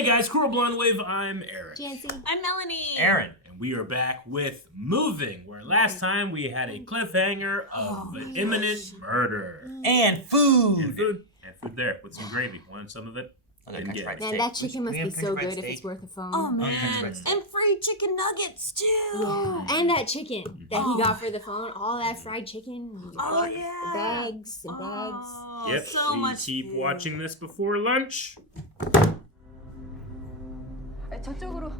Hey guys, Coral Blonde Wave, I'm Eric. Janci. I'm Melanie. Aaron. And we are back with Moving, where last time we had a cliffhanger of an imminent murder. And food. And food there with some gravy. Wanted some of it? Didn't get it. Man, that chicken must be so good if it's worth a phone. Oh man, and free chicken nuggets too. Yeah, and that chicken that he got for the phone, all that fried chicken. Oh yeah, bags and bags. Yep, so we much keep food. watching this before lunch. 저쪽으로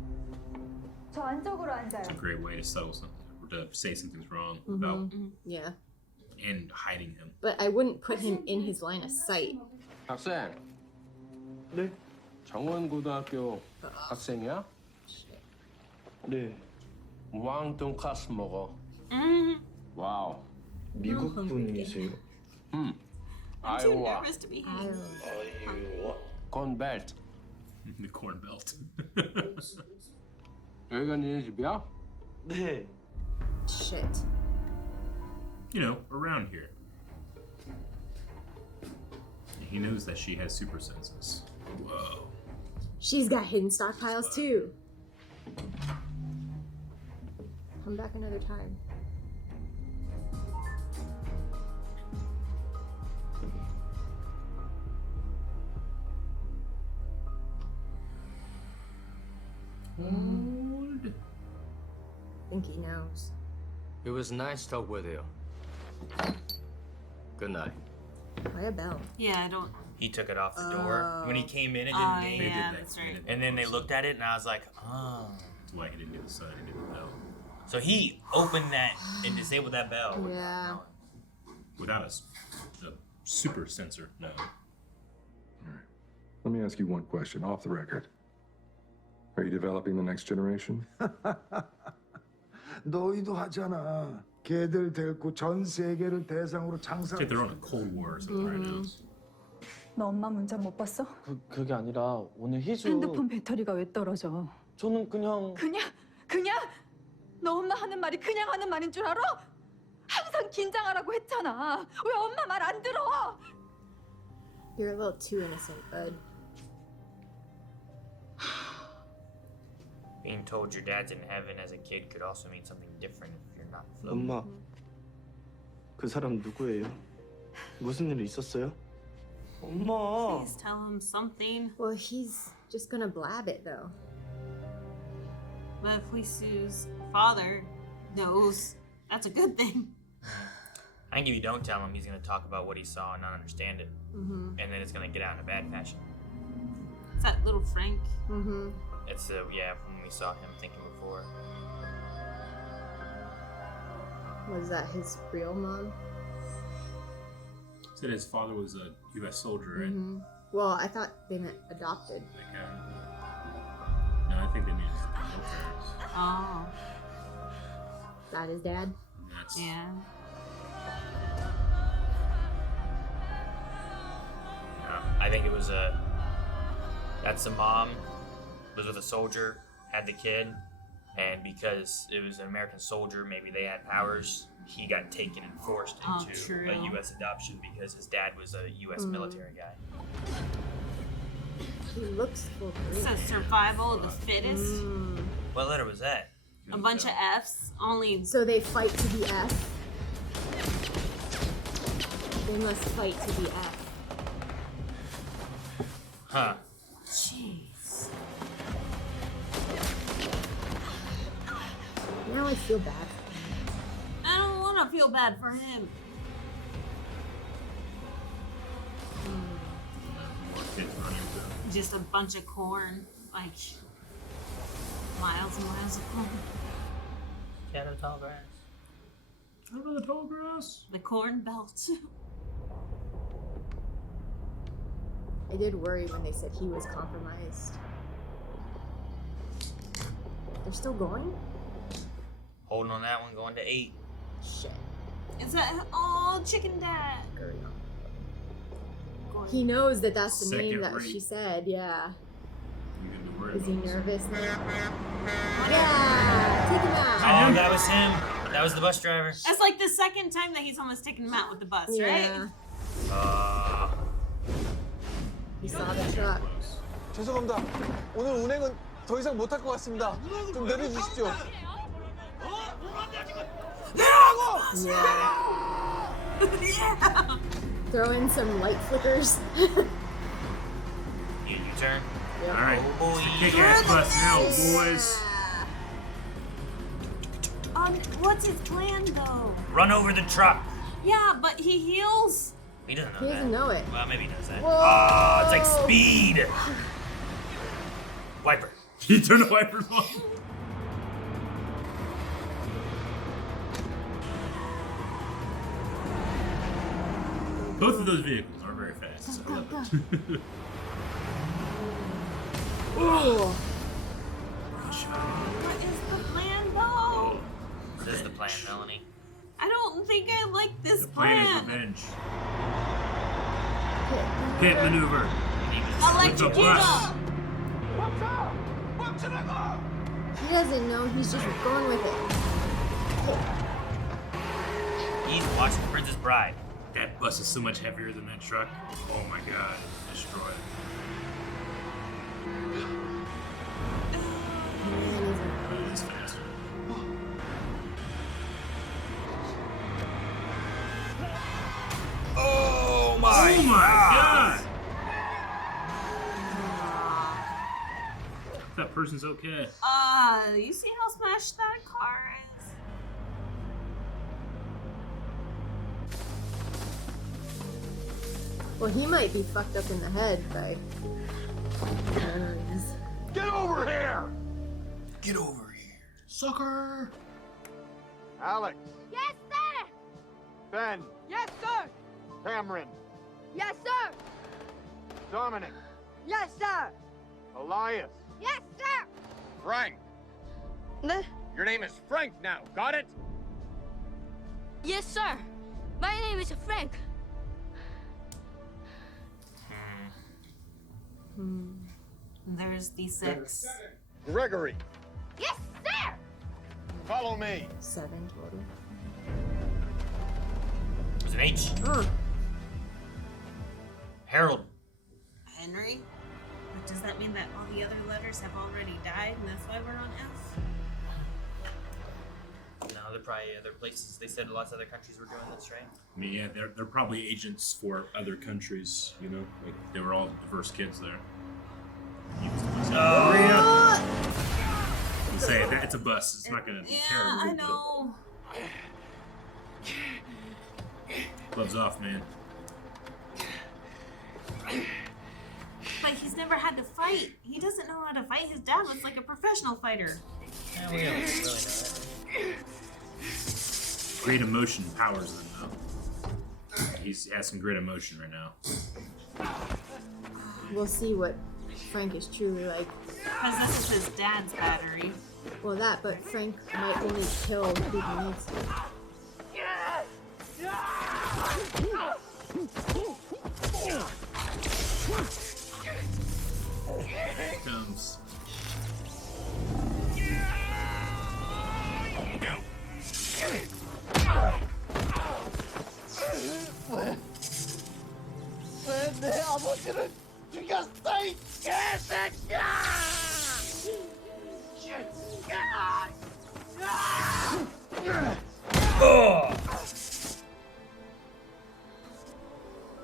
저 안쪽으로 앉아요. It's a great way to settle something, or to say something's wrong without Yeah, and hiding him. but I wouldn't put him in his line of sight. 학생. 네. 정원고등학교 학생이야? 네. 왕 돈가스 먹어. 와우. 미국 분이세요? I'm too 아이오와. nervous to be here. 아이오와. 건벨트. The corn belt. 여기가 니네 집이야? 네. Shit. You know, around here. He knows that she has super senses. Whoa. She's got hidden stockpiles too. Come back another time. Hold. I think he knows. It was nice talk with you. Good night. Why a bell? Yeah, I don't. He took it off the door when he came in. It Oh didn't They ding. yeah, did that. that's right. And then they looked at it, and I was like, oh. That's why he didn't do the sign, he did the bell. So he opened that and disabled that bell. Yeah. Without a super sensor, no. Let me ask you one question, off the record. Are you developing the next generation? 너희도 하잖아. 걔들 데리고 전 세계를 대상으로 장사. It's like they're on a Cold War or something right now. 너 엄마 문자 못 봤어? 그게 아니라 오늘 희수 핸드폰 배터리가 왜 떨어져? 저는 그냥 그냥 너 엄마 하는 말이 그냥 하는 말인 줄 알아? 항상 긴장하라고 했잖아. 왜 엄마 말 안 들어? You're a little too innocent, bud. Being told your dad's in heaven as a kid could also mean something different if you're not floating. 엄마 그 사람 누구예요? 무슨 일 있었어요? 엄마 Please tell him something. Well, he's just gonna blab it though. But if Hui-Soo's father knows, that's a good thing. I think if you don't tell him, he's going to talk about what he saw and not understand it. And then it's going to get out in a bad fashion. It's that little Frank. It's, yeah, when we saw him thinking before. Was that his real mom? Said his father was a U.S. soldier, right? Well, I thought they meant adopted. Like, no, I think they mean military. Oh, That his dad? That's yeah. No, I think it was that's the mom, was with a soldier, had the kid, and because it was an American soldier, maybe they had powers, he got taken and forced into true. a U.S. adoption because his dad was a U.S. military guy. He looks full It says survival of the fittest. What letter was that? A bunch of F's. Only. So they fight to the F. They must fight to the F. Huh. Jeez. Now I feel bad. I don't want to feel bad for him. more kids running to Just a bunch of corn, like miles and miles of corn. Cat of tall grass. over the tall grass. The corn belt. I did worry when they said he was compromised. They're still going? Holding on that one, going to 8. Shit. Is that chicken dad? He knows that that's the Second name that rate. she said, yeah. You can be worried Is he about this. nervous now? Yeah! Take him out! Oh, that was him. That was the bus driver. That's like the second time that he's almost taken him out with the bus, right? Yeah. He saw the truck. 죄송합니다. 오늘 운행은 더 이상 못할 것 같습니다. 좀 내려주십시오. Throw in some light flickers. You turn. Yep. All right, Oh, it's the kick-ass bus now, boys. What's his plan though? Run over the truck. Yeah, but he heals. He doesn't know He that. doesn't know it. Well, maybe he does that. Whoa. Oh, it's like speed. Wiper. You turn the wipers on. Both of those vehicles are very fast. So I love it. Ooh. What is the plan though? This is the plan, Melanie. I don't think I like this The plan is revenge. Pit maneuver. Electrocute bus. him. He doesn't know. He's just going with it. He's watching Princess Bride. That bus is so much heavier than that truck. Oh my god. Destroy it. Oh, it's faster. Oh Oh my god! That person's okay. You see how smashed that car is? Well, he might be fucked up in the head by memories. Get over here! Get over here. Sucker! Alex, Yes, sir. Ben, Yes, sir. Cameron, Yes, sir. Dominic, Yes, sir. Elias, Yes, sir. Frank. 네? Your name is Frank now, got it? Yes, sir. My name is Frank. There's the 6. Gregory, Yes, sir. follow me. 7 total. There's an H. Harold. Henry? But does that mean that all the other letters have already died and that's why we're on F? No, there are probably other places. They said lots of other countries were doing this, right? I mean, yeah, they're probably agents for other countries, you know? Like, they were all diverse kids there. Oh. You say that it's a bus. It's not gonna be Yeah, terrible. I know. Gloves off, man. But he's never had to fight. He doesn't know how to fight. His dad was like a professional fighter. Yeah, we don't really know that. Great emotion powers them, though. He has some great emotion right now. We'll see what Frank is truly like. Because this is his dad's battery. Well, that, but Frank might only kill who he needs to. Comes. 내 아버지를 죽였어, 이 개새끼야!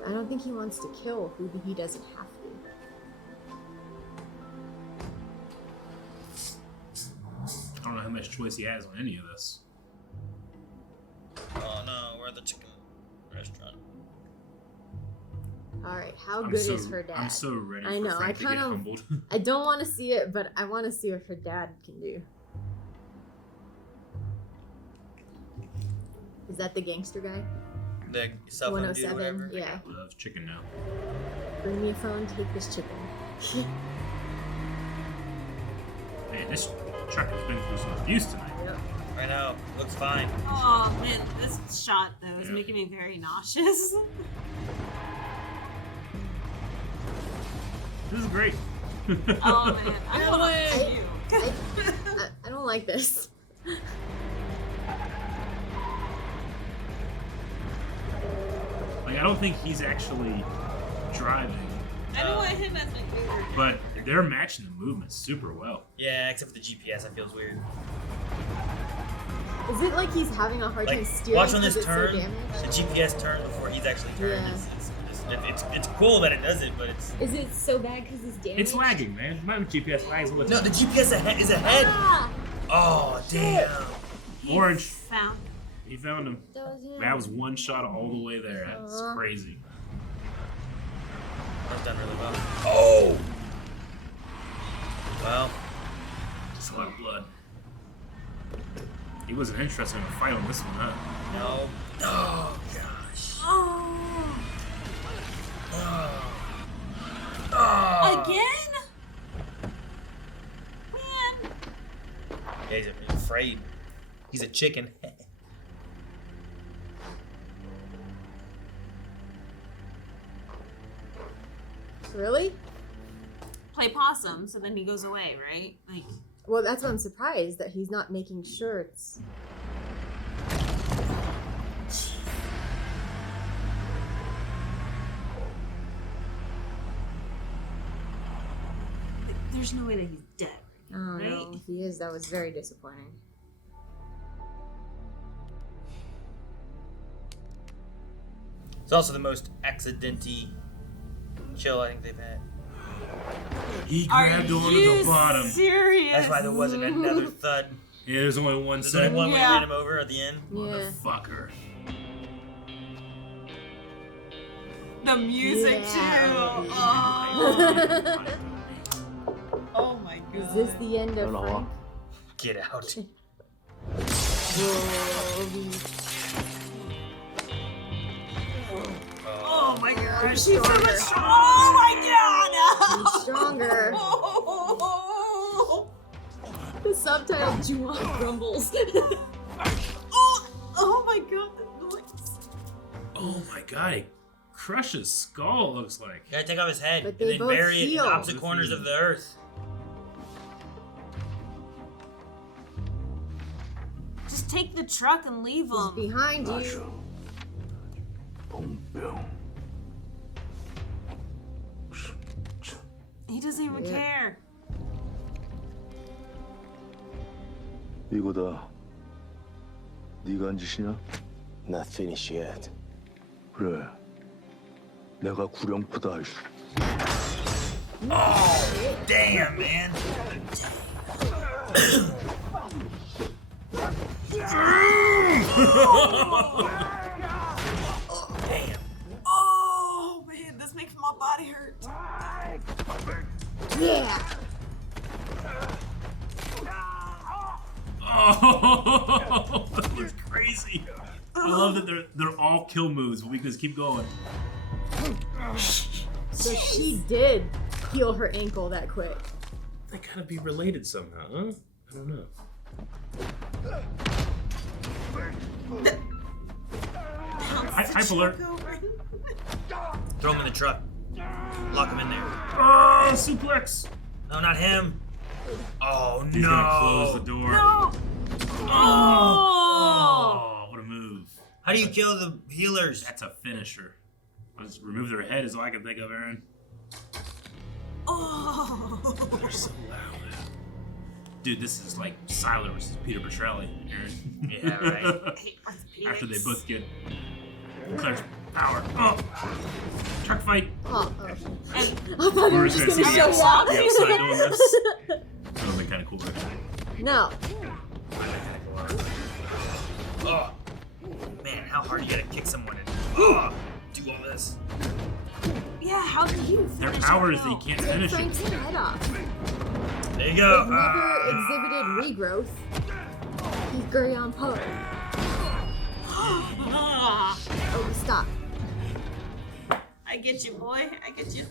I don't think he wants to kill who he doesn't have to. I don't know how much choice he has on any of this. Oh no, we're at the chicken restaurant. Alright, how I'm good so, is her dad? I'm so ready I for know, Frank to get humbled. I don't want to see it, but I want to see what her dad can do. Is that the gangster guy? The cell phone dude, 107, whatever. yeah. Love chicken now. Bring me a phone, take this chicken. Man, this truck has been through some abuse tonight. I know. Looks fine. Oh man, this shot though is Yeah. making me very nauseous. This is great. Oh man, I want to you. I don't like this. Like, I don't think he's actually driving, I don't want him as my favorite. but they're matching the movements super well. Yeah, except for the GPS, that feels weird. Is it like he's having a hard time Like, steering? watch when this 'cause it's turn, so damaged? the GPS turns before he's actually turned. Yeah. It's cool that it does it, but it's... Is it so bad because it's damaged? It's lagging, man. My GPS lags with No, the GPS is ahead. Ah! Oh, damn. Orange. Found. He found him. That was him. That was one shot all the way there. That's crazy. That was done really well. Oh! Well, Just a lot of blood. He wasn't interested in a fight on this one, huh? no. Oh, gosh. Oh. Oh. Again? Man. Yeah, he's afraid. He's a chicken. Really? Play possum, so then he goes away, right? Like, Well, that's why I'm surprised that he's not making sure it's. there's no way that he's dead. Oh no, Right? if he is, that was very disappointing. It's also the most accidenty kill I think they've had. He Are grabbed onto you the bottom. serious? That's why there wasn't another thud. Yeah, there's only one There's only second. one way to Yeah. read him over at the end. Yeah. Motherfucker. The music Yeah. too. Oh my god. Is this the end of Frank? Get out. Oh my god. He's She's so stronger. much. Oh my god. He's stronger. Oh, The subtitle Juwon grumbles. oh my god, the noise. Oh my god, he crushed his skull, it looks like. Gotta take off his head But and they then both bury it in heal. opposite corners of the earth. Just take the truck and leave He's him. behind you. He doesn't even Yeah. care. 이거다. 네가 한 짓이냐? Not finished yet. 그래. 내가 구령포다. Oh, damn, man. Damn. Oh man, this makes my body hurt. Yeah. Oh, that was crazy. I love that they're all kill moves, but we can just keep going. So she did heal her ankle that quick. They gotta be related somehow, huh? I don't know. Hype alert. Throw him in the truck. Lock him in there. Oh, suplex. No, not him. Oh, He's no. gonna close the door. No. Oh, what a move. How do you kill the healers? That's a finisher. Just remove their head is all I can think of, Aaron. Oh. They're so loud. Dude, this is like Siler versus Peter Petrelli, Aaron. Yeah, right. After they both get Claire's power. Oh! Truck fight. Oh, oh. And I thought they We're were just just gonna gonna see show the you outside doing this. That would be kind of cool. No. Oh, man, how hard you gotta kick someone and do all this. yeah, how did you? Their finish power it is they though? can't Take finish Frank's it. head off. There you They've go. never exhibited regrowth. He's Guryongpo. Oh, stop. I get you, boy. I get you.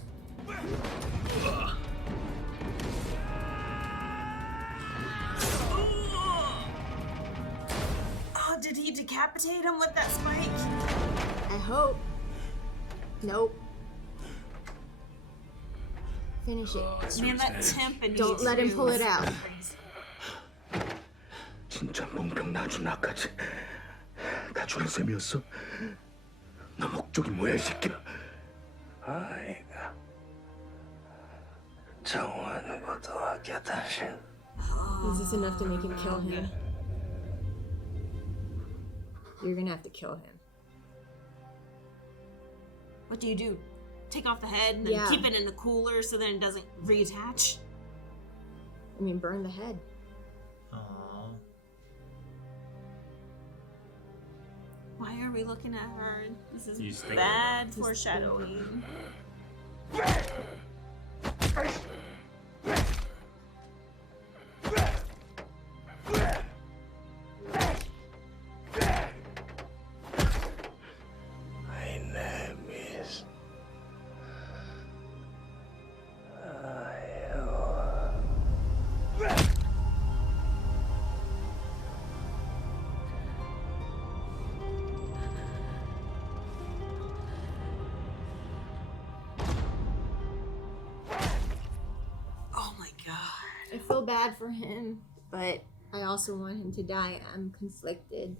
Oh, did he decapitate him with that spike? I hope. Nope. Finish it. Man, that timp Don't let him pull it out. 진짜 몽병 나주 나까지 다 주는 셈이었어? 너 목적이 뭐야, 이 새끼야? 아이가 정하는 것도 아껴 당신. Is this enough to make him kill him? You're gonna have to kill him. What do you do? Take off the head and then Yeah. keep it in the cooler so then it doesn't reattach? I mean, burn the head. Aww. Why are we looking at her? This is You just think bad about foreshadowing. My name is. Oh my god. I feel bad for him, but I also want him to die. I'm conflicted.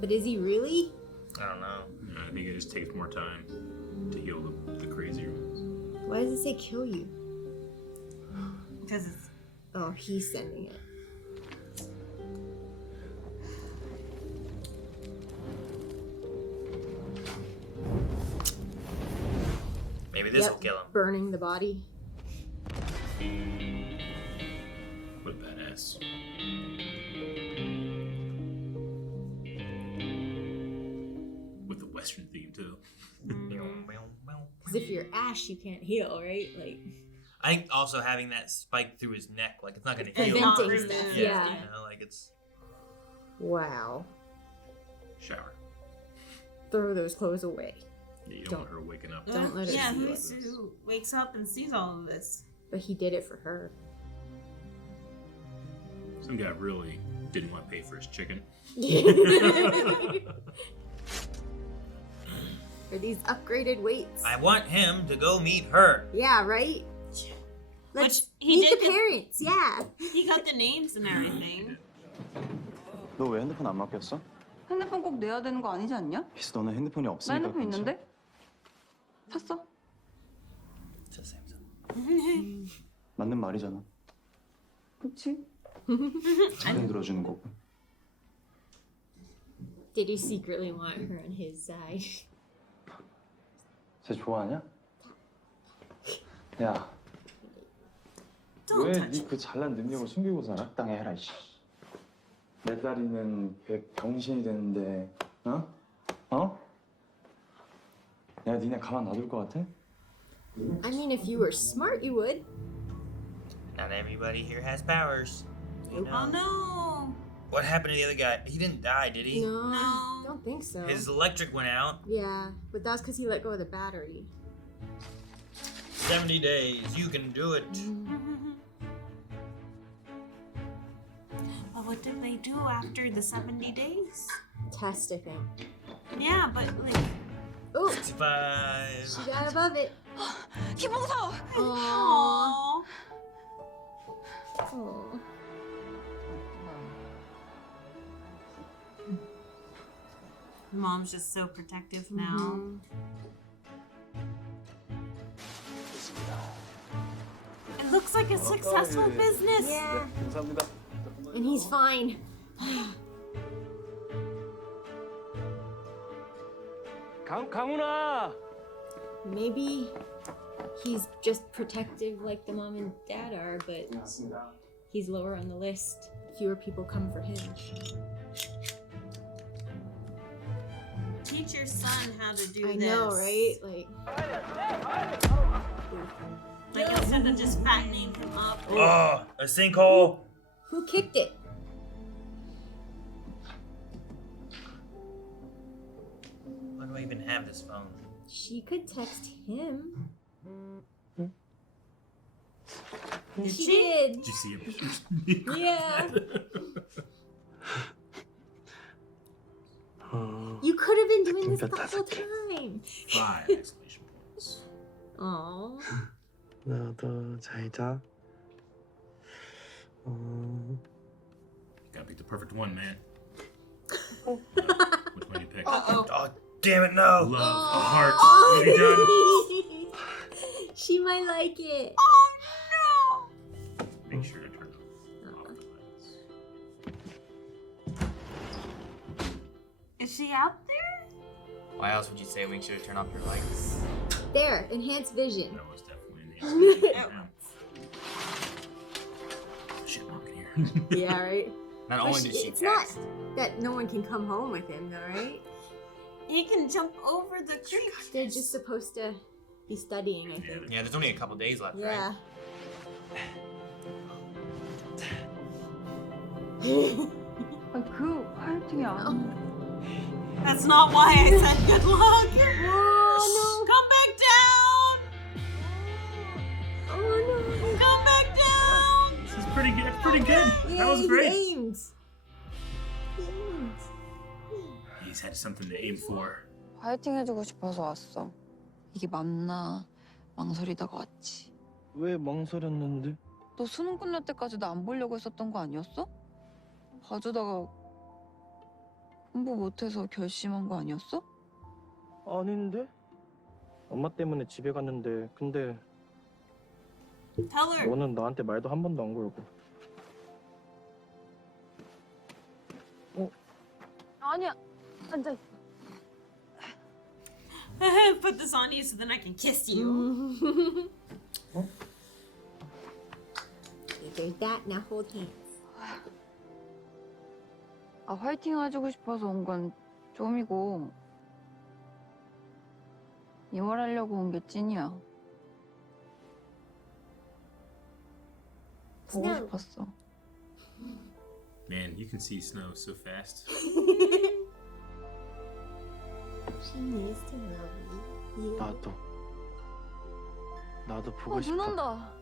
But is he really? I don't know. I think it just takes more time to heal the crazy wounds. Why does it say kill you? Because it's Oh, he's sending it. Maybe this will kill him. Burning the body. What a badass. With the Western theme, too. Because if you're Ash, you can't heal, right? Like, I think also having that spike through his neck, like it's not gonna And heal. venting removed. stuff, Yeah, yeah. you know, like it's. wow. Shower. Throw those clothes away. Yeah, you don't want her waking up. Don't let her yeah, see it. Hui-Soo wakes up and sees all of this. But he did it for her. Some guy really didn't want to pay for his chicken. Are these upgraded weights? I want him to go meet her. Yeah, right? Let's Which he meet did the parents, yeah. He got the names and everything. 너 왜 핸드폰 안 맡겼어? 핸드폰 꼭 내야 되는 거 아니지 않냐? 희수 너는 핸드폰이 나 없으니까 핸드폰 그렇지. 있는데? 샀어? It's the same thing. 맞는 말이잖아. 그치? 답변 들어주는 거고. Did he secretly want her on his side? 쟤 좋아하냐? 야, Don't 왜 touch 네 그 잘난 능력을 숨기고 살아? 적당히 해라, 이씨. 내 딸이는 병신이 되는데, 어? 어? 야, 니네 가만 놔둘 것 같아? I mean, if you were smart, you would. Not everybody here has powers. You Oh know? no! What happened to the other guy? He didn't die, did he? No, No. don't think so. His electric went out. Yeah, but that's because he let go of the battery. 70 days. You can do it. But what did they do after the 70 days? Test, I think. Yeah, but like, Oh, 65. she got above it. 김봉석! Aww. aww. Aw. Mom's just so protective now. Mhm. It looks like a successful business. Yeah, 감사합니다. and he's fine. 강훈아! Maybe he's just protective like the mom and dad are, but he's lower on the list. Fewer people come for him. Teach your son how to do I this. know, right? Like, Like instead of just fattening him up. Oh, a sinkhole. who kicked it? Why do I even have this phone? She could text him. Did She she? did. Did you see him? Yeah. You could have been doing this the whole time. 5 exclamation points. Aww. 너도 잘 자. Gotta pick the perfect one, man. Which one do you pick? Uh-oh. Oh, damn it, no. Love, a heart. What have you done? She might like it. Oh Make sure to turn off the lights. no! Is she out there? Why else would you say make sure to turn off your lights? There, enhanced vision. That was definitely an answer. Shitmonkey here. Yeah, right. Not But only did she it's not text, that no one can come home with him, though, right? He can jump over the creek. They're just supposed to be studying, I think. yeah, there's only a couple days left, Yeah. 그 화이팅이 안 That's not why I said good luck. Oh Come back down. no! Oh Come back down. This is pretty good. It's pretty good. no! That was he great. aimed. He aimed. He's had something to aim for. 화이팅 해주고 싶어서 왔어. 이게 맞나 망설이다가 왔지. 왜 망설였는데? 너 수능 끝날 때까지 나 안 보려고 했었던 거 아니었어? 봐주다가 공부 못해서 결심한 거 아니었어? 아닌데? 엄마 때문에 집에 갔는데 근데 Tell her. 너는 나한테 말도 한 번도 안 걸고. 아니야. 앉아. Put this on you so then I can kiss you. There's that. Now hold hands. 아 화이팅 해주고 싶어서 온 건 좀이고 이 말 하려고 온 게 찐이야. 보고 Snow. 싶었어. Man, you can see snow so fast. She needs to love you. 나도 보고 눈 싶어. 온다.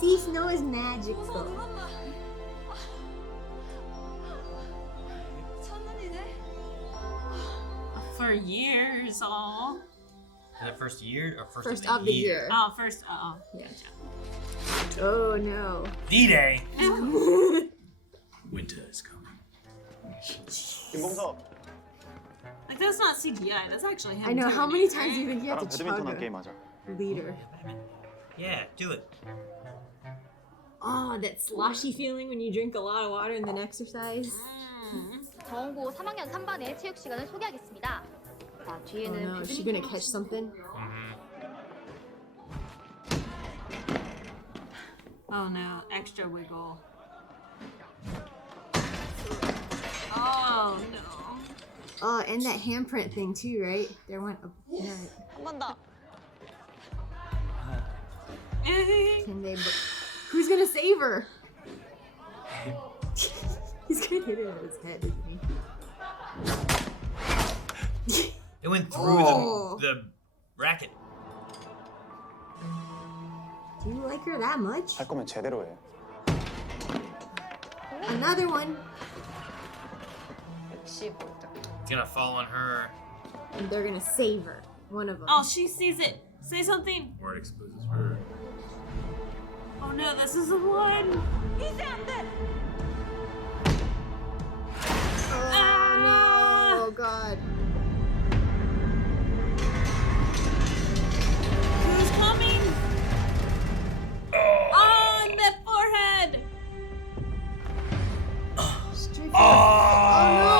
See, snow is magical. 눈 온다. 첫눈이네. For years, all. is it first year or first, First of of the the year. Oh, first. Oh. Yeah. Oh no. D-Day. Winter is coming. 김봉석, Like that's not CGI. That's actually him. I know. doing How many it, times do you right? think you have 나랑 to 배드민턴 한 chug 게임 하자. a liter? Yeah, do it. Oh, that sloshy feeling when you drink a lot of water and then exercise. 정고 3학년 3반의 체육 시간을 소개하겠습니다. 자, Oh 뒤에는 no, is she gonna catch something? Oh no, extra wiggle. Oh no. Oh, and that handprint thing too, right? There went a 한 번 더. Can they? Who's gonna save her? He's gonna hit her in his head, isn't he? It went through Oh. the bracket. Do you like her that much? 할 거면 제대로 해. Another one. 역시 보자. It's gonna fall on her. And they're gonna save her. One of them. Oh, she sees it. Say something. Or it exposes her. Oh no, this is the one. 이제 안 돼. Ah! Oh god. Who's coming? Oh, in the forehead. Straight Oh!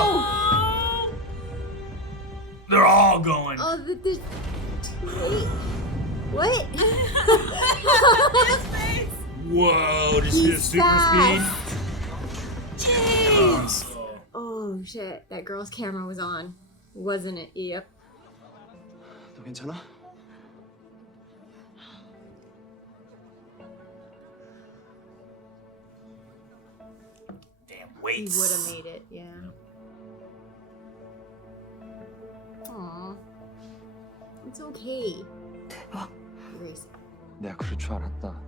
Oh They're all going. Oh, the wait. What? His face. Whoa, just hit a He's super fast. Jeez. speed. Oh shit, that girl's camera was on. Wasn't it? Yep. 너 괜찮아? Damn He weights. would have made it, yeah. Aw. It's okay. Erase it. 내가 그럴 줄 알았다.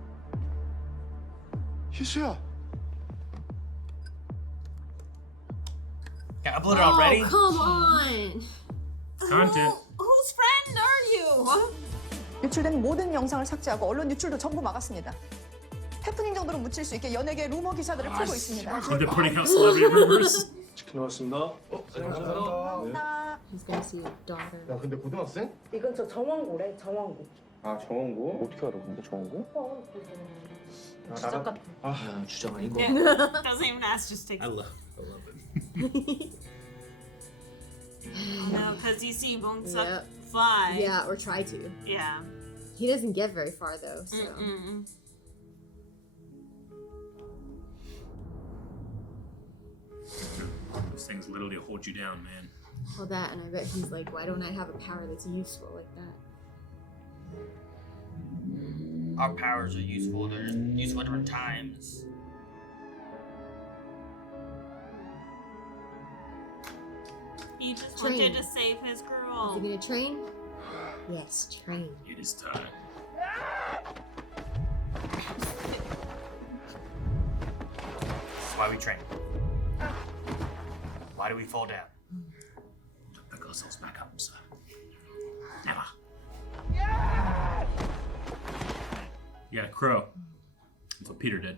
희수야. Can I upload it already? Oh, come on! Content. Whose friend are you? 유출된 모든 영상을 삭제하고 언론 유출도 전부 막았습니다. 해프닝 정도로 묻힐 수 있게 연예계 루머 기사들을 풀고 있습니다. They're putting out celebrity rumors. 치킨 나왔습니다. 감사합니다. He's gonna see a daughter. 야 근데 고등학생? 이 근처 정원고래, 정원고. 아 정원고? 어떻게 알아 근데 정원고? 주작 같아. 아 주장 아니고. Doesn't even ask, just takes. I love it. No, because you see Bong-Seok Yep. fly. Yeah, or try to. Yeah. He doesn't get very far though, so. Mm-mm. Those things literally hold you down, man. Well, that, and I bet he's like, why don't I have a power that's useful like that? Our powers are useful. They're just useful at different times. He just Train. wanted to save his Is girl. he gonna train? Yes, train. It is time. This is why we train. Why do we fall down? To pick ourselves back up, sir. Never. You got a crow. That's what Peter did.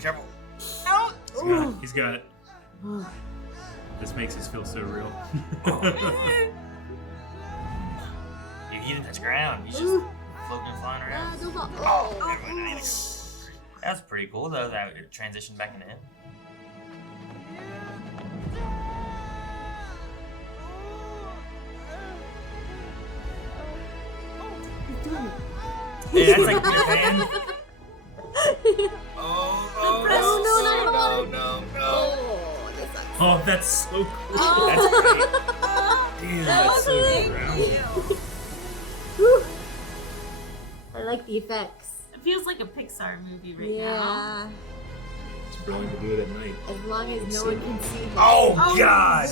Careful. He's got it. This makes us feel so real. He didn't touch ground. He's just floating and flying around. That's pretty cool though, that it transitioned back into him. Hey, that's like Peter Pan. Oh, that's so cool. That's great. Damn, that's so grounded. I like the effects. It feels like a Pixar movie right now. Yeah. Just willing to do it at night. As long as no one can see him. Oh, God!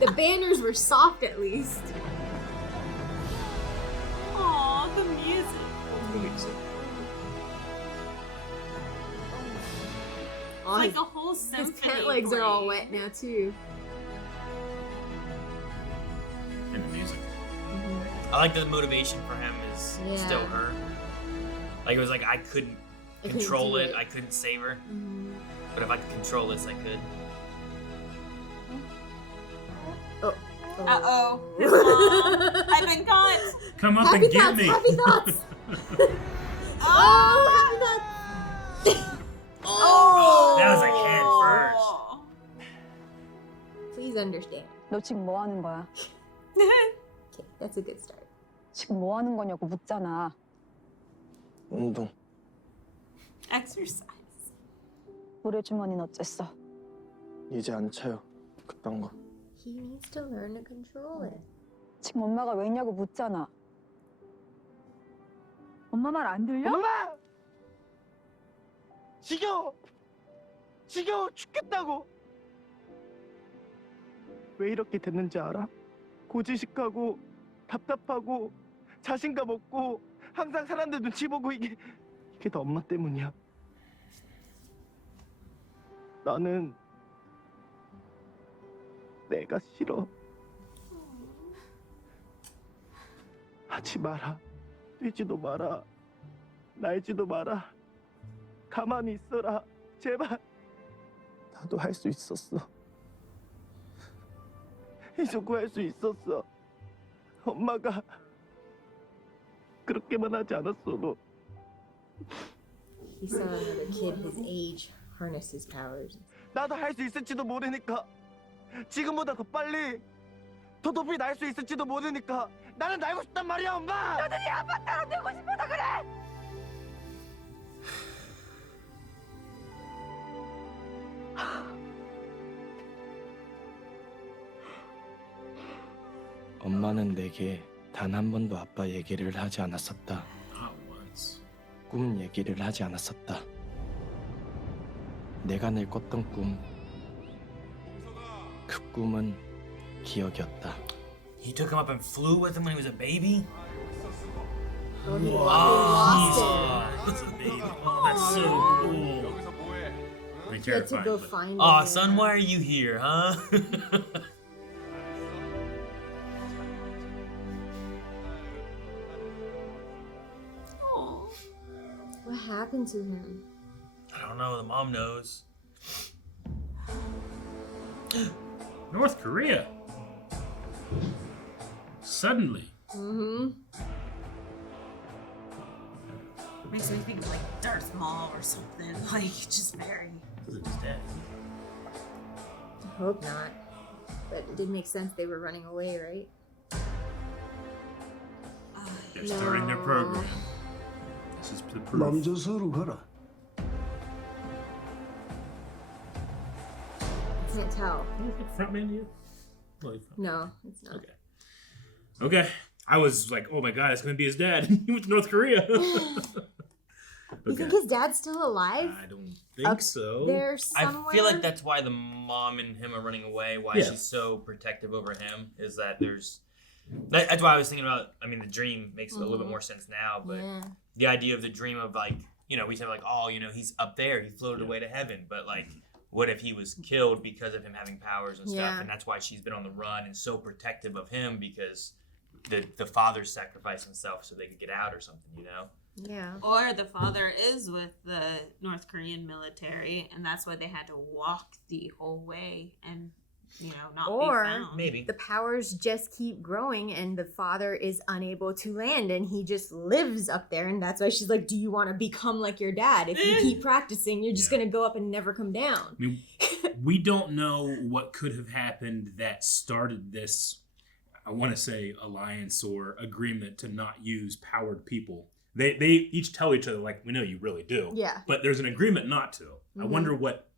The banners were soft at least. Aw, the music. Oh, It's like a whole his symphony. pant legs are all playing. wet now too. And the music. I like the motivation for him is Yeah. still her. Like it was like I couldn't I couldn't control do it. it. I couldn't save her. Mhm. But if I could control this, I could. Oh. Uh-oh. His mom. I've been caught. Come up Happy and get thoughts, me. happy thoughts. Oh, happy thoughts. Oh. That was like head first. Please understand. 너 지금 뭐 하는 거야? Okay, that's a good start. 지금 뭐 하는 거냐고 묻잖아. 운동. Exercise. 모래주머니는 어쨌어? 이제 안 차요. 그딴 거. He needs to learn to control it. 지금 엄마가 왜 있냐고 묻잖아. 엄마 말 안 들려? 엄마! 지겨워! 지겨워 죽겠다고! 왜 이렇게 됐는지 알아? 고지식하고 답답하고 자신감 없고 항상 사람들 눈치 보고 이게 다 엄마 때문이야. 나는 내가 싫어. 하지 마라. 뛰지도 마라. 날지도 마라. 가만히 있어라. 제발. 나도 할 수 있었어. 이조구 할 수 있었어. 엄마가 그렇게만 하지 않았어도. He saw another kid his age harness his powers. 나도 할 수 있을지도 모르니까. 지금보다 더 빨리 더 높이 날 수 있을지도 모르니까 나는 날고 싶단 말이야, 엄마. 너도 네 아빠 따라 되고 싶어서 그래. 엄마는 내게 단 한 번도 아빠 얘기를 하지 않았었다. Not once. 꿈 얘기를 하지 않았었다. 내가 늘 꿨던 꿈, 그 꿈은 기억이었다. He took him up and flew with him when he was a baby? Oh, he Wow. lost That's a baby. Oh, that's so cool. Very it. He had to terrifying. go but- find Aw, him. son, why are you here, huh? What happened to him? I don't don't know. The mom knows. North Korea. Suddenly. Mm-hmm. Makes me think of like Darth Maul or something. Like, just very. This is his dad. I hope not. But it did make sense they were running away, right? They're starting their program. This is the proof. 남자서로 가라. I can't tell. Frontman to you? No, it's not. Okay. Okay. I was like, oh my god, it's gonna be his dad. He went to North Korea. You think his dad's still alive? I don't think so. There somewhere? I feel like that's why the mom and him are running away. Why she's so protective over him is that there's. That's why I was thinking about. I mean, the dream makes a little bit more sense now, but the idea of the dream of like, you know, we said like, oh, you know, he's up there, he floated away to heaven, but like, what if he was killed because of him having powers and stuff? And that's why she's been on the run and so protective of him because the father sacrificed himself so they could get out or something, you know. Yeah. Or the father is with the North Korean military, and that's why they had to walk the whole way and, you know, not be found. Maybe the powers just keep growing, and the father is unable to land, and he just lives up there, and that's why she's like, "Do you want to become like your dad? If you keep practicing, you're just gonna go up and never come down." I mean, we don't know what could have happened that started this. I want to say alliance or agreement to not use powered people. They each tell each other, like, we know you really do. Yeah. But there's an agreement not to. I wonder what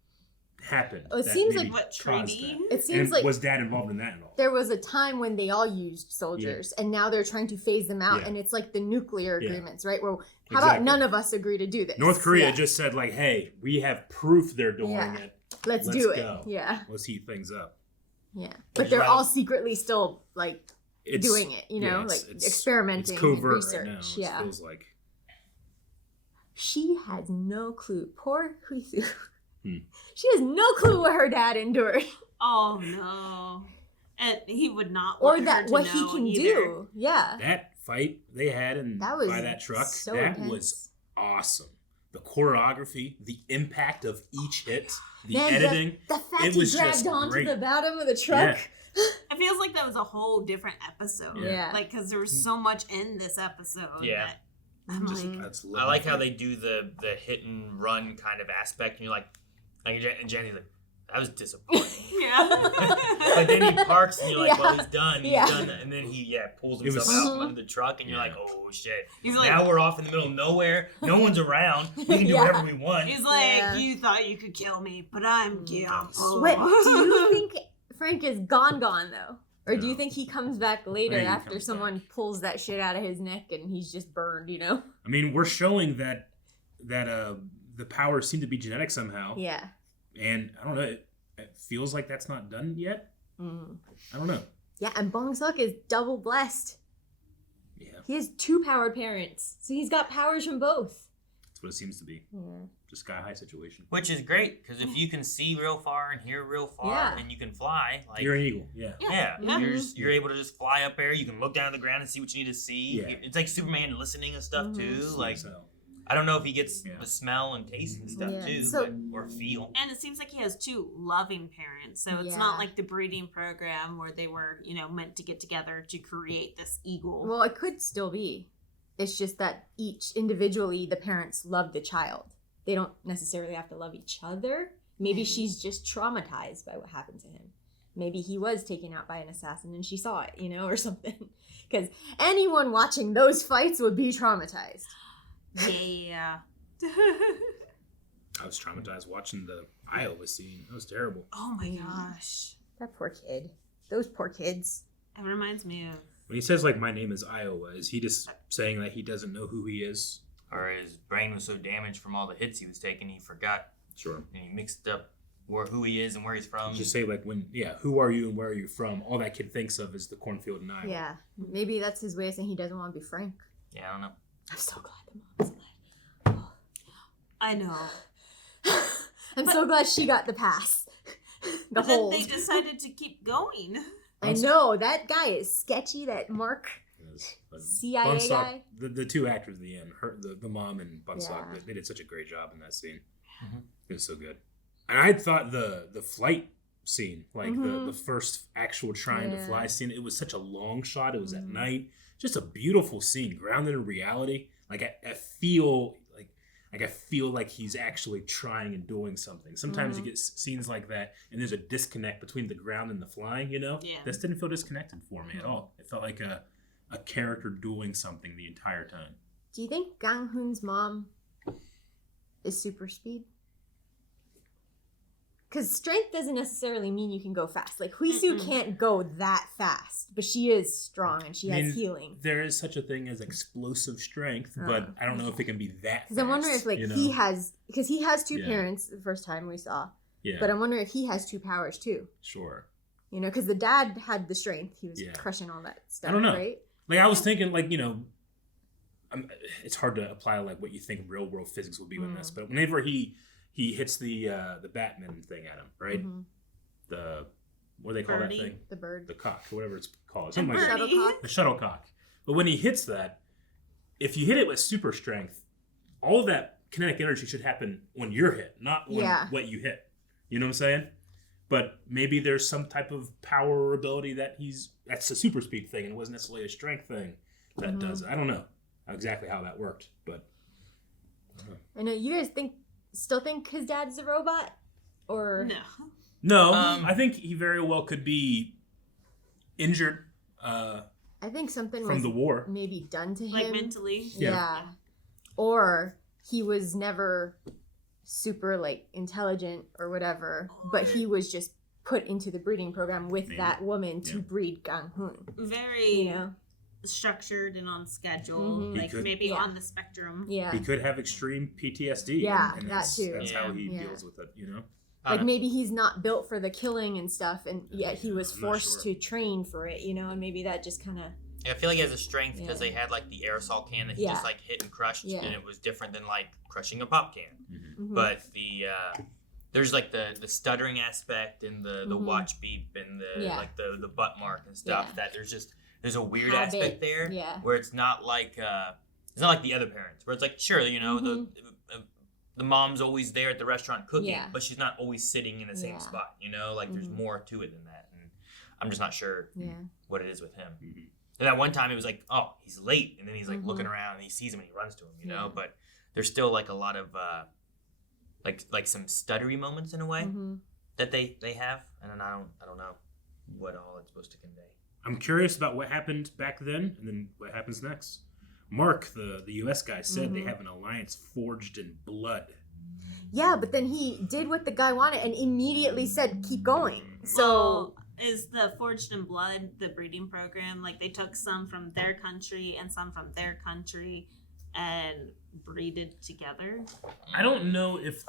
happened. It seems like what treaty? It seems like was Dad involved in that at all? there was a time when they all used soldiers, and now they're trying to phase them out, and it's like the nuclear agreements, right? Where how about none of us agree to do this? North Korea just said, like, hey, we have proof they're doing it. Let's do it. Go. Yeah. Let's heat things up. Yeah. But they're all secretly still like doing it, you know, like experimenting it's covert and research. Right now. It feels like. She has no clue. Poor Hui-Soo. She has no clue what her dad endured. Oh no. And he would not Or want that her to what know he can either. do. Yeah. That fight they had by that truck, so that intense. was awesome. The choreography, the impact of each hit, the Man, editing. The fact it he was dragged just onto great. the bottom of the truck. Yeah. It feels like that was a whole different episode. Yeah. Like, because there was so much in this episode. Yeah. That I'm like, I like how they do the hit and run kind of aspect, and you're like and Jancy's like, that was disappointing. Yeah. But then he parks, and you're like, well, he's done. He's Yeah. done that. And then he pulls himself out from under the truck, and you're like, oh shit. He's like- now we're off in the middle of nowhere. No one's around. We can do whatever we want. he's like, you thought you could kill me, but I'm Guryongpo. Wait, do you think Frank is gone though? Or do you think he comes back later I think he after comes someone pulls that shit out of his neck and he's just burned, you know? I mean, we're showing that the powers seem to be genetic somehow. Yeah. And I don't know, it feels like that's not done yet. I don't know. Yeah, and Bong-Seok is double blessed. Yeah. He has 2 powered parents, so he's got powers from both. That's what it seems to be. Yeah. Just sky high situation. Which is great, because if you can see real far and hear real far, and you can fly, like You're an eagle, yeah. You're able to just fly up there. You can look down at the ground and see what you need to see. Yeah. It's like Superman listening and stuff too. Sweet Like as hell. I don't know if he gets the smell and taste and stuff too, So- or feel. And it seems like he has 2 loving parents, so it's not like the breeding program where they were, you know, meant to get together to create this eagle. Well, it could still be. It's just that each individually, the parents love the child. They don't necessarily have to love each other. Maybe she's just traumatized by what happened to him. Maybe he was taken out by an assassin and she saw it, you know, or something. Because anyone watching those fights would be traumatized. Yeah. I was traumatized watching the Iowa scene. That was terrible. Oh my gosh. That poor kid. Those poor kids. It reminds me of... When he says, like, my name is Iowa, is he just saying that he doesn't know who he is? Or his brain was so damaged from all the hits he was taking, he forgot. Sure. And he mixed up who he is and where he's from. Just say, like, who are you and where are you from? All that kid thinks of is the cornfield in Iowa. Yeah. Maybe that's his way of saying he doesn't want to be Frank. Yeah, I don't know. I'm so glad the mom's alive. I know. I'm so glad she got the pass. But then they decided to keep going. I know. That guy is sketchy, that Mark. CIA Bong-Seok, guy. the 2 actors at the end, the mom and Bong-Seok, Yeah. they did such a great job in that scene. It was so good. And I thought the flight scene, like the first actual trying to fly scene, it was such a long shot. It was at night. Just a beautiful scene, grounded in reality. Like I feel like he's actually trying and doing something. Sometimes you get scenes like that, and there's a disconnect between the ground and the flying. You know, this didn't feel disconnected for me at all. It felt like a character doing something the entire time. Do you think Gang-hoon's mom is super speed? Because strength doesn't necessarily mean you can go fast. Like, Hui-Soo can't go that fast, but she is strong and she has healing. There is such a thing as explosive strength, but I don't know if it can be that fast. Because I'm wondering if, like, he has... Because he has two parents the first time we saw. Yeah. But I'm wondering if he has two powers, too. Sure. You know, because the dad had the strength. He was crushing all that stuff, I don't know. Right? Like, I was thinking, like, you know... it's hard to apply, like, what you think real-world physics will be with this, but whenever he hits the Batman thing at him, right? The what do they call that thing? The bird. The cock, or whatever it's called. Something like that. Shuttlecock? The shuttlecock. But when he hits that, if you hit it with super strength, all of that kinetic energy should happen when you're hit, not when what you hit. You know what I'm saying? But maybe there's some type of power or ability that's a super speed thing, and it wasn't necessarily a strength thing that does it. I don't know exactly how that worked, but I know you guys still think his dad's a robot, or no? I think he very well could be injured. I think something from the war maybe done to him, like mentally. Yeah. Or he was never super like intelligent or whatever, but he was just put into the breeding program with that woman to breed Gang-hoon. Very, structured and on schedule, like maybe on the spectrum. Yeah, he could have extreme PTSD. Yeah, and that too. That's how he deals with it. You know, like maybe he's not built for the killing and stuff, and yet he was forced to train for it. You know, and maybe that just kind of. I feel like he has a strength because they had like the aerosol can that he just like hit and crushed, and it was different than like crushing a pop can. But there's like the stuttering aspect and the watch beep and the like the butt mark and stuff that there's a weird aspect there where it's not like the other parents where it's like sure, you know, the mom's always there at the restaurant cooking, but she's not always sitting in the same spot, you know, like there's more to it than that, and I'm just not sure what it is with him. And that one time it was like, oh, he's late, and then he's like looking around and he sees him and he runs to him, you know, but there's still like a lot of like some stuttery moments in a way that they have, and then I don't know what all it's supposed to convey. I'm curious about what happened back then and then what happens next. Mark, the U.S. guy, said they have an alliance forged in blood. Yeah, but then he did what the guy wanted and immediately said, keep going. So... Well, is the Forged in Blood the breeding program? Like they took some from their country and some from their country and breeded together? I don't know if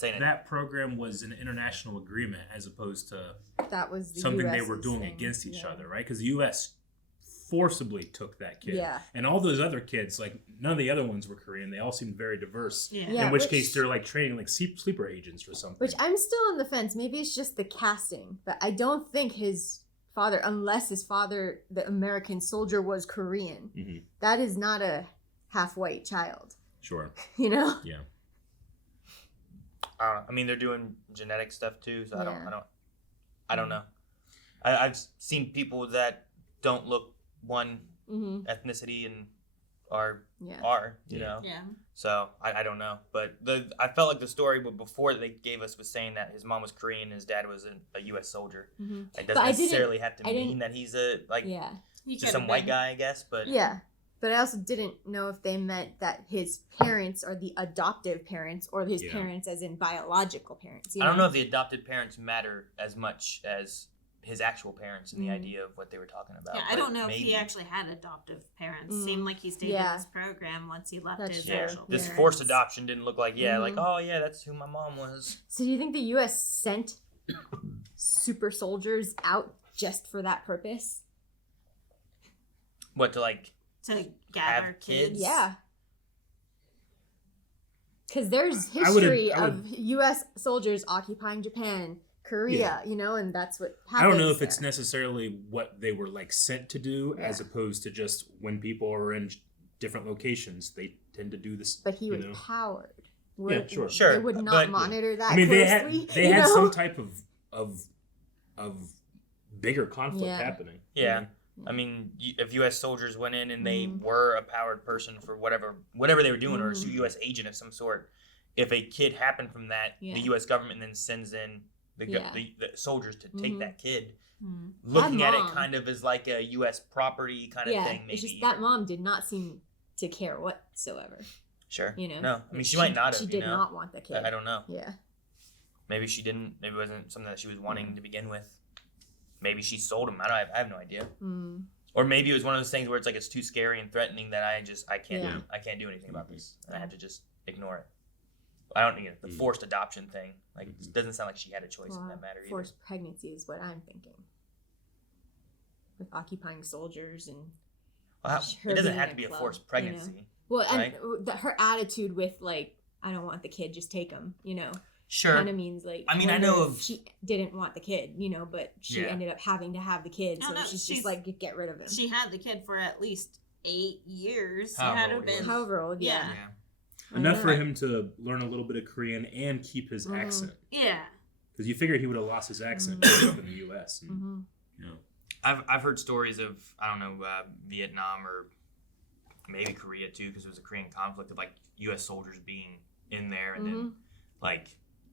that program was an international agreement as opposed to that was something they were doing against each other, right? Because the U.S. forcibly took that kid. Yeah. And all those other kids, like none of the other ones were Korean. They all seemed very diverse. Yeah. In which case they're like training like sleeper agents or something. Which I'm still on the fence. Maybe it's just the casting. But I don't think his father, unless his father, the American soldier, was Korean. That is not a half-white child. Sure. You know? Yeah. I mean, they're doing genetic stuff too, so I don't know. I've seen people that don't look one ethnicity and are you know. Yeah. So I don't know, but I felt like the story before they gave us was saying that his mom was Korean and his dad was a U.S. soldier. It doesn't necessarily have to mean that he's just some white guy, I guess. But but I also didn't know if they meant that his parents are the adoptive parents or his parents as in biological parents. I don't know if the adopted parents matter as much as his actual parents and the idea of what they were talking about. Yeah, I don't know if he actually had adoptive parents. Seemed like he stayed in this program once he left his actual parents. This forced adoption didn't look like, like, oh yeah, that's who my mom was. So do you think the U.S. sent super soldiers out just for that purpose? What, to gather kids? Yeah. Because there's history of U.S. soldiers occupying Japan, Korea, you know, and that's what happens. I don't know if it's necessarily what they were sent to do as opposed to just when people are in different locations, they tend to do this. But he was powered. sure. They would not but- monitor that. I mean, closely, they you had know? some type of bigger conflict Yeah. happening. Yeah. I mean, if U.S. soldiers went in and they Mm-hmm. were a powered person for whatever they were doing, or a U.S. agent of some sort, if a kid happened from that, Yeah. the U.S. government then sends in the soldiers to take Mhm. that kid, Mm. looking That at it mom- kind of as like a U.S. property kind of thing. Maybe it's just that mom did not seem to care whatsoever. Sure. You know, No, I mean Like, she might not have. She you did know? not want the kid. I don't know. Yeah. Maybe she didn't. Maybe it wasn't something that she was wanting to begin with. Maybe she sold him. I have no idea. Mm. Or maybe it was one of those things where it's like it's too scary and threatening that I can't Yeah. I can't do anything about this. And I have to just ignore it. I don't think the forced adoption thing. Like it doesn't sound like she had a choice in that matter either. Forced pregnancy is what I'm thinking. With occupying soldiers and Well, her it doesn't being have a to be a club, forced you know? pregnancy. Well, right? and her attitude with like, I don't want the kid, just take him. You know. Sure. Kind of means like. I mean, I wonder know if of- she didn't want the kid, you know, but she Yeah. ended up having to have the kid, No, so no, she's she's- just like, get rid of him. She had the kid for at least 8 years. However Had her old he been, was. However old, yeah. Yeah. Enough for know. him to learn a little bit of Korean and keep his accent. yeah. Because you figured he would have lost his accent growing up in the U.S. And, Mm-hmm. you know, I've heard stories of Vietnam or maybe Korea too, because it was a Korean conflict of like U.S. soldiers being in there and then like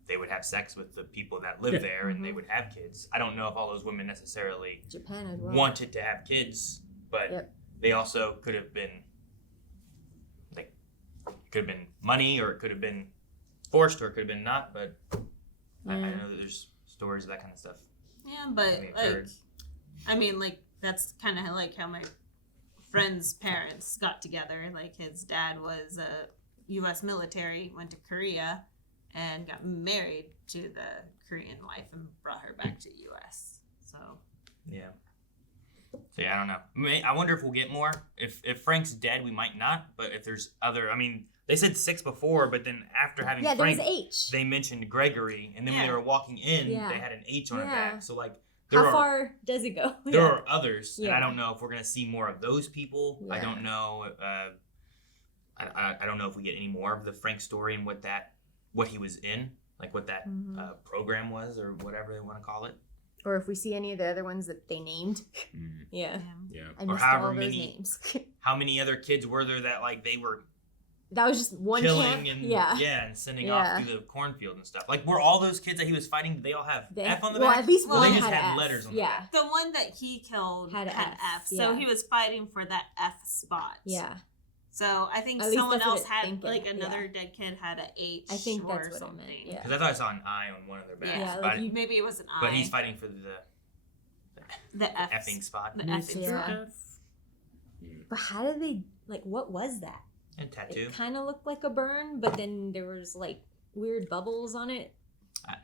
they would have sex with the people that live there and they would have kids. I don't know if all those women necessarily Japan as well. wanted to have kids, but they also could have been like it could have been money or it could have been forced or it could have been not. But I know that there's stories of that kind of stuff. Yeah, but We've like, heard. I mean, like that's kind of like how my friend's parents got together. Like his dad was a U.S. military, went to Korea, and got married to the Korean wife and brought her back to U.S. So Yeah. So yeah, I don't know. I wonder if we'll get more. If Frank's dead, we might not. But if there's other, I mean, they said 6 before, but then after having Yeah, there Frank, was H. they mentioned Gregory, and then when they were walking in, Yeah. they had an H on her Yeah. back. So like, How far does it go? There are others, and Yeah. I don't know if we're gonna see more of those people. I Yeah. don't know. I don't know if we get any more of the Frank story and what he was in, like what that program was or whatever they want to call it. Or if we see any of the other ones that they named. Yeah. Yeah. I Or missed however all those many- names. How many other kids were there that like they were That was just one killing camp. and Yeah. and sending Yeah. off through the cornfield and stuff? Like were all those kids that he was fighting? Did they all have They- F on the well, back? at least Or one they just had had F. letters on Yeah. the back. the one that he killed Had had, a F, F. So yeah. he was fighting for that F spot. Yeah. So I think At least someone that's what else it's had thinking, like yeah. another dead kid had a H. I think or that's what it something. meant. Yeah. Because I thought I saw an I on one of their backs. Yeah, but, like maybe it was an I. but he's fighting for the F effing spot. The effing Yeah. spot. But how did they, like, what was that? A tattoo. It kind of looked like a burn, but then there was, like, weird bubbles on it.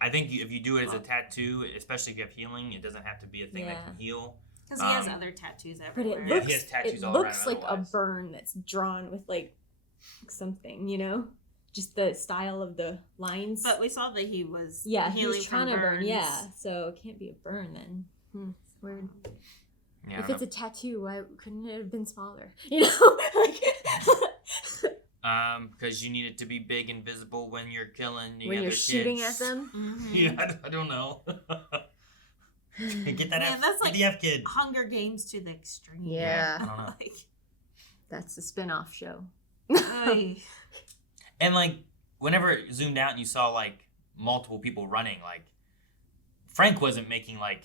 I think if you do it as a tattoo, especially if you have healing, it doesn't have to be a thing that can heal. Because he has other tattoos But everywhere. it Yeah, looks, he has tattoos it all looks around like otherwise. a burn that's drawn with, like, something, you know? Just the style of the lines. But we saw that he was Yeah, he healing was trying from to burn, burns. yeah. So it can't be a burn then. It's weird. Yeah, If I it's don't a tattoo, why couldn't it have been smaller? You know? Like, because you need it to be big and visible when you're killing the when other you're shooting kids. at them? Mm-hmm. Yeah, I don't know. Get that Man, F, that's get like the F kid. Hunger Games to the extreme. Yeah. I don't know. Like, That's the spin-off show. ay. And like, whenever it zoomed out and you saw like multiple people running, like Frank wasn't making like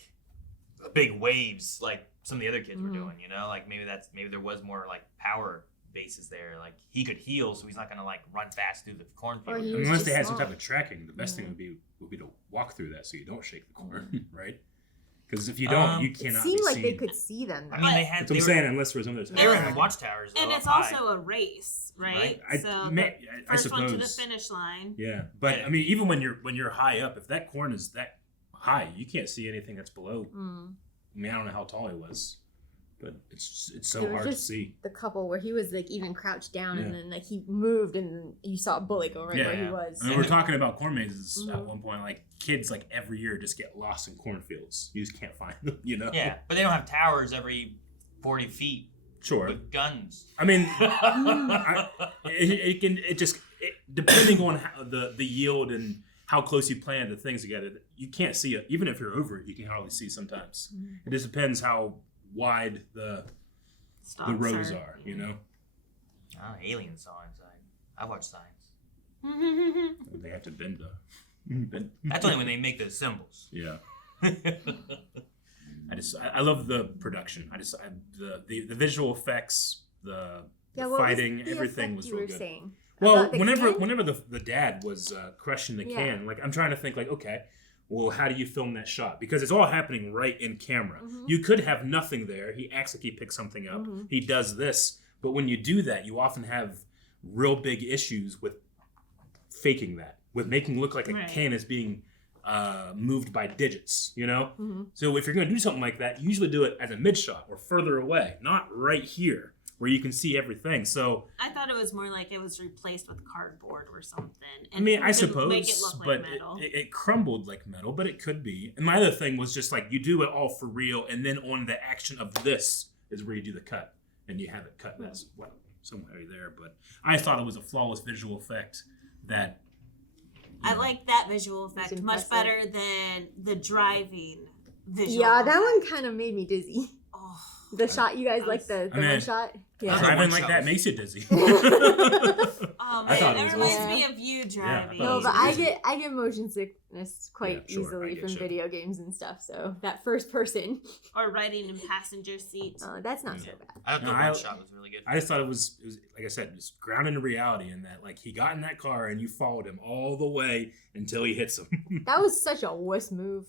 big waves like some of the other kids were doing. You know, like maybe there was more like power bases there. Like he could heal, so he's not gonna like run fast through the cornfield. I mean, unless they had some type of tracking, the best thing would be to walk through that so you don't shake the corn, right? Because if you don't, you It cannot seemed be like seen. they could see them. Though. I mean, they had. That's what I'm saying. Unless there was other. They were in the watchtowers, though, And up it's high. also a race, right? I so may- the I first one to the suppose. finish line. Yeah, but I mean, even when you're high up, if that corn is that high, you can't see anything that's below. I mean, I don't know how tall he was, but it's so It was hard to just see. The couple where he was like even crouched down and Yeah. then like he moved and you saw a bullet go right where he was. I mean, we're talking about corn mazes at one point. Like kids, like every year, just get lost in cornfields. You just can't find them. You know? Yeah, but they don't have towers every 40 feet. Sure. With guns. I mean, depending on how the yield and how close you plan the things together, you can't see it. Even if you're over it, you can hardly see sometimes. It just depends how wide the rows are, you know? Oh, aliens saw inside. I watch Signs. They have to bend. That's only when they make the symbols. Yeah. I love the production. The visual effects, the fighting, everything was real good. Saying? Well, whenever the dad was crushing the can, like I'm trying to think like, okay, well, how do you film that shot? Because it's all happening right in camera. You could have nothing there. He acts like he picks something up. He does this. But when you do that, you often have real big issues with faking that, with making it look like a can is being moved by digits, you know? So if you're going to do something like that, you usually do it as a mid shot or further away, not right here where you can see everything. So I thought it was more like it was replaced with cardboard or something. And I mean, I suppose, make it look but like metal. it crumbled like metal, but it could be. And my other thing was just like, you do it all for real, and then on the action of this is where you do the cut, and you have it cut that's somewhere there. But I thought it was a flawless visual effect that... I like that visual effect much better than the driving visual. Yeah, that one kind of made me dizzy. The shot, you guys like the one shot? Yeah. Driving like that makes you dizzy. Oh man, that reminds me of you driving. No, but I get motion sickness quite easily from video games and stuff. So that first person or riding in passenger seat. Oh, that's not so bad. I thought the one shot was really good. I just thought it was like I said, just grounded in reality, in that like he got in that car and you followed him all the way until he hits him. That was such a wuss move.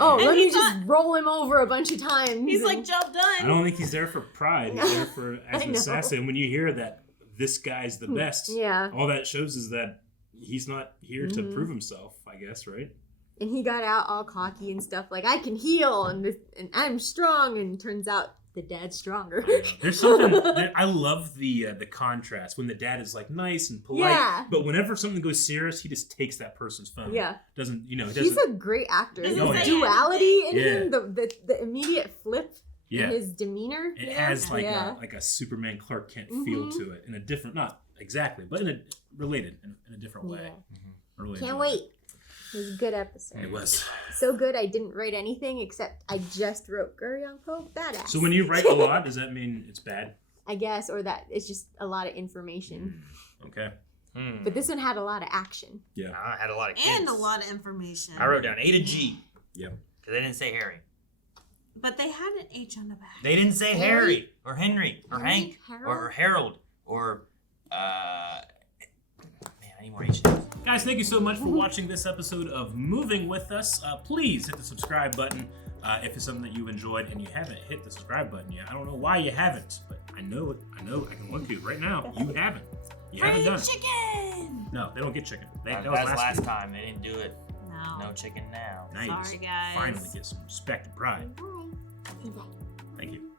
Oh, let me just roll him over a bunch of times. He's like, job done. I don't think he's there for pride. He's there for as an assassin. When you hear that this guy's the best, all that shows is that he's not here to prove himself, I guess, right? And he got out all cocky and stuff, like, I can heal, and I'm strong, and turns out the dad's stronger. There's something I love the contrast when the dad is like nice and polite, but whenever something goes serious, he just takes that person's phone. Doesn't he's a great actor. The duality in him, the immediate flip in his demeanor. It has like a Superman Clark Kent feel to it in a different, not exactly, but in a different way. Really Can't wait. It was a good episode. It was. So good I didn't write anything except I just wrote Guryongpo badass. So when you write a lot, does that mean it's bad? I guess, or that it's just a lot of information. Okay. But this one had a lot of action. Yeah. I had a lot of kids. And a lot of information. I wrote down A to G. Yep. Because they didn't say Harry. But they had an H on the back. They didn't say Harry or Henry or Hank or Harold or I need more H names. Guys, thank you so much for watching this episode of Moving With Us. Please hit the subscribe button if it's something that you enjoyed and you haven't hit the subscribe button yet. I don't know why you haven't, but I know I can look at you right now. You haven't. You haven't done it. Chicken! No, they don't get chicken. That was was last time. They didn't do it. No chicken now. Now you Sorry, guys. finally get some respect and pride. Thank you.